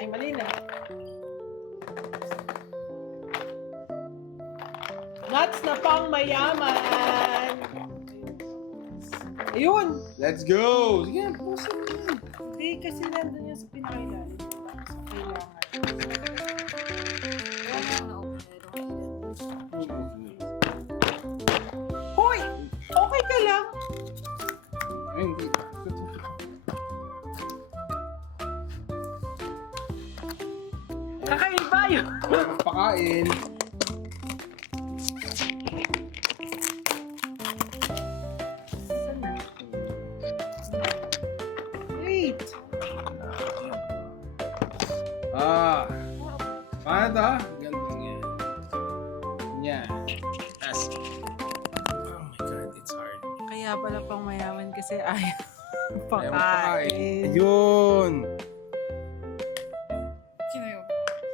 Ay, mali na. Nuts na pang mayaman. Ayun. Let's go! Sige, puso mo yan. Hindi, kasi nandun yung sa pinakailalim. So, kailangan. Hoy! Okay ka lang? Ay, hindi. Kakaiba yun. Wala magpakain. Saan na? Wait. Paano to? Gandang yan. Yan. That's it. Oh my God, it's hard. Kaya pala pang mayaman kasi ayaw Ayaw magpakain. pakain. Ayun!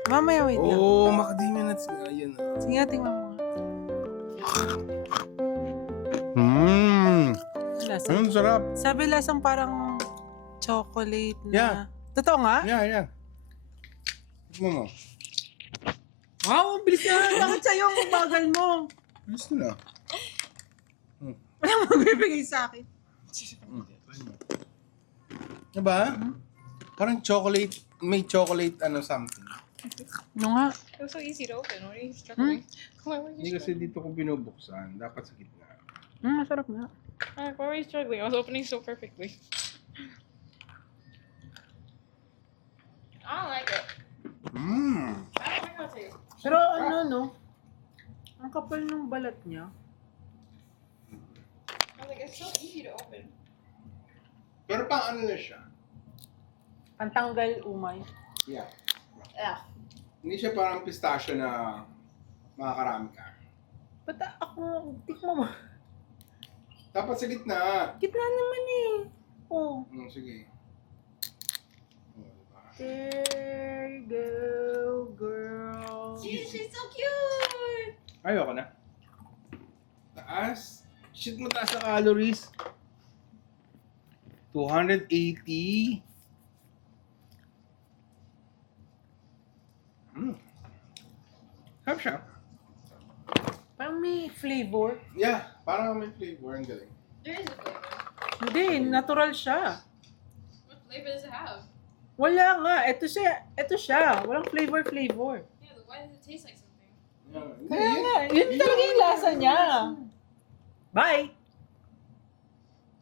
Mamaya, wait lang. Oh, macadamia nuts nga. Ayun. Sige nga, tingnan mo. Lasa. Ang sarap. Sabi lasang parang chocolate na. Yeah. Totoo nga? Yeah. Tignan mo. Wow, ang bilis na. Bakit sa'yo ang bagal mo? Gusto na. Walang magbibigay sa akin. Diba? Parang chocolate, may chocolate something. Ano nga? It was so easy to open. Why are you struggling? Why were Hindi you kasi struggling? dito ko binubuksan. Dapat sa gitna. Masarap nga. Why were you struggling? I was opening so perfectly. I don't like it. Mmm. I don't like how it tastes. Pero ano, no? Ang kapal ng balat niya. I was like, it's so easy to open. Pero pang ano na siya? Pantanggal umay. Yeah. Yeah. Hindi siya parang pistachio na makakarami ka. Ba't ako, tikmo mo. Dapat sa gitna. Gitna naman eh. Oh. Sige. Oh, diba? There you go, girl. She's so cute. Ayoko na. Taas. Shit mo taas sa calories. 280. Sarap siya. Parang may flavor. Yeah, parang may flavor. Ang galing. There is a flavor. Hindi, natural siya. What flavor does it have? Wala nga. Ito siya. Walang flavor. Yeah, why does it taste like something? Yeah, Kaya nga, yun talaga yung lasa niya. Bye!